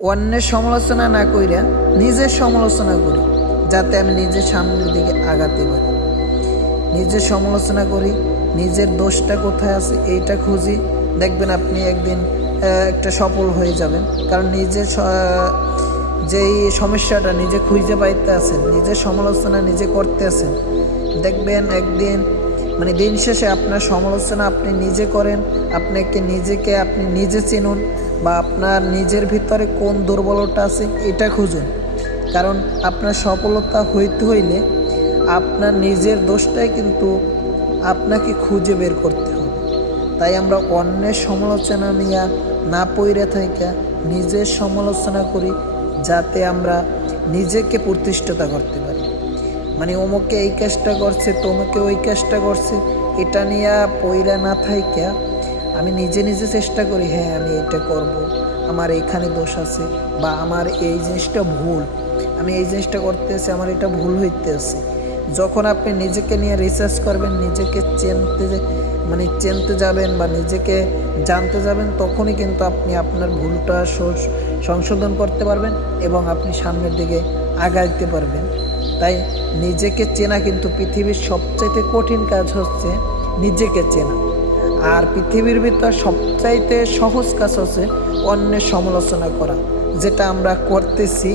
অন্যের সমালোচনা না কইরা নিজের সমালোচনা করি, যাতে আমি নিজের সামনের দিকে আগাতে পারি। নিজের সমালোচনা করি, নিজের দোষটা কোথায় আছে এইটা খুঁজি, দেখবেন আপনি একদিন একটা সফল হয়ে যাবেন। কারণ নিজের যেই সমস্যাটা নিজে খুঁজে পাইতে আছেন, নিজের সমালোচনা নিজে করতে আছেন, দেখবেন একদিন মানে দিন শেষে আপনার সমালোচনা আপনি নিজে করেন, নিজেকে আপনি নিজে চিনুন, বা আপনার নিজের ভিতরে কোন দুর্বলতা আছে এটা খুঁজুন। কারণ আপনার সফলতা হইতে হইলে আপনার নিজের দোষটাই কিন্তু আপনাকে খুঁজে বের করতে হবে। তাই আমরা অন্যের সমালোচনা নিয়ে না পইরে থাইকা নিজের সমালোচনা করি, যাতে আমরা নিজেকে প্রতিষ্ঠিত করতে পারি। মানে অমুকে এই কাজটা করছে, তোমাকে ওই কাজটা করছে, এটা নিয়ে পইরা না থাইকা আমি নিজে নিজে চেষ্টা করি, হ্যাঁ আমি এটা করব, আমার এইখানে দোষ আছে, বা আমার এই জিনিসটা ভুল, আমি এই জিনিসটা করতেছি, আমার এটা ভুল হইতেছে। যখন আপনি নিজেকে নিয়ে রিসার্চ করবেন, নিজেকে চিনতে যাবেন বা নিজেকে জানতে যাবেন, তখনই কিন্তু আপনি আপনার ভুলটা সংশোধন করতে পারবেন এবং আপনি সামনের দিকে আগাইতে পারবেন। তাই নিজেকে চেনা কিন্তু পৃথিবীর সবচাইতে কঠিন কাজ হচ্ছে নিজেকে চেনা। আর পৃথিবীর ভিতর সবচাইতে সহজ কাজ হচ্ছে অন্যের সমালোচনা করা, যেটা আমরা করতেছি